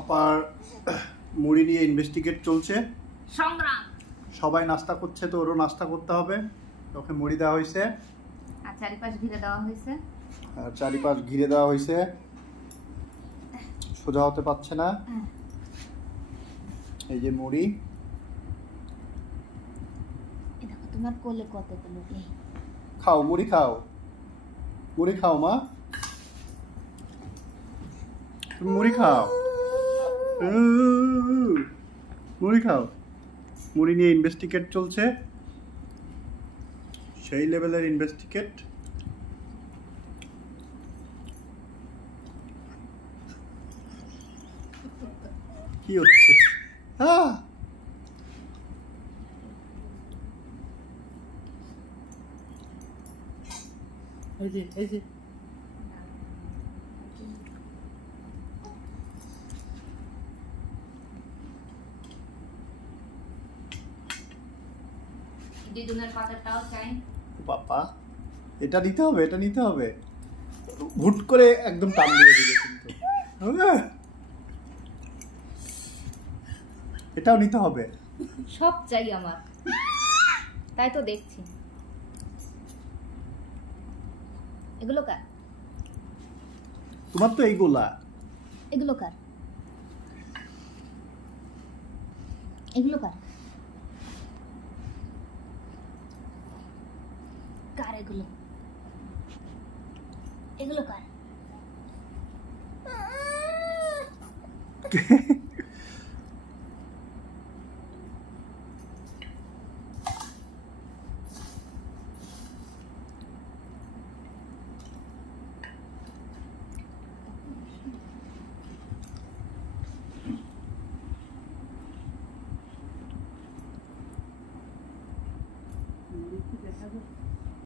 আপার মুড়ি নিয়ে ইনভেস্টিগেট চলছে, সংগ্রাম। সবাই নাস্তা করছে তো ওরও নাস্তা করতে হবে। ওকে মুড়ি দেওয়া হয়েছে আর চারিপাশ ঘিরে দেওয়া হয়েছে, সোজা হতে পারছে না। এই যে মুড়ি, দেখো তোমার কোলে কতগুলো। খাও মুড়ি খাও, মুড়ি খাও মা, তুমি মুড়ি খাও, মুড়ি খাও। মুড়ি নিয়ে ইনভেস্টিগেট চলছে, সেই লেভেলের ইনভেস্টিগেট। কি হচ্ছে? এই যে দিদুনের পাতাটাও চাই। বাবা, এটা নিতে হবে, এটা নিতে হবে। হুট করে একদম টান দিয়ে দিলে কিন্তু, এটাও নিতে হবে। সব চাই আমার, তাই তো দেখছি। এগুলো কার? তোমার তো এইগুলা। এগুলো কার? এগুলো কার? কার এগুলো? এগুলো কার?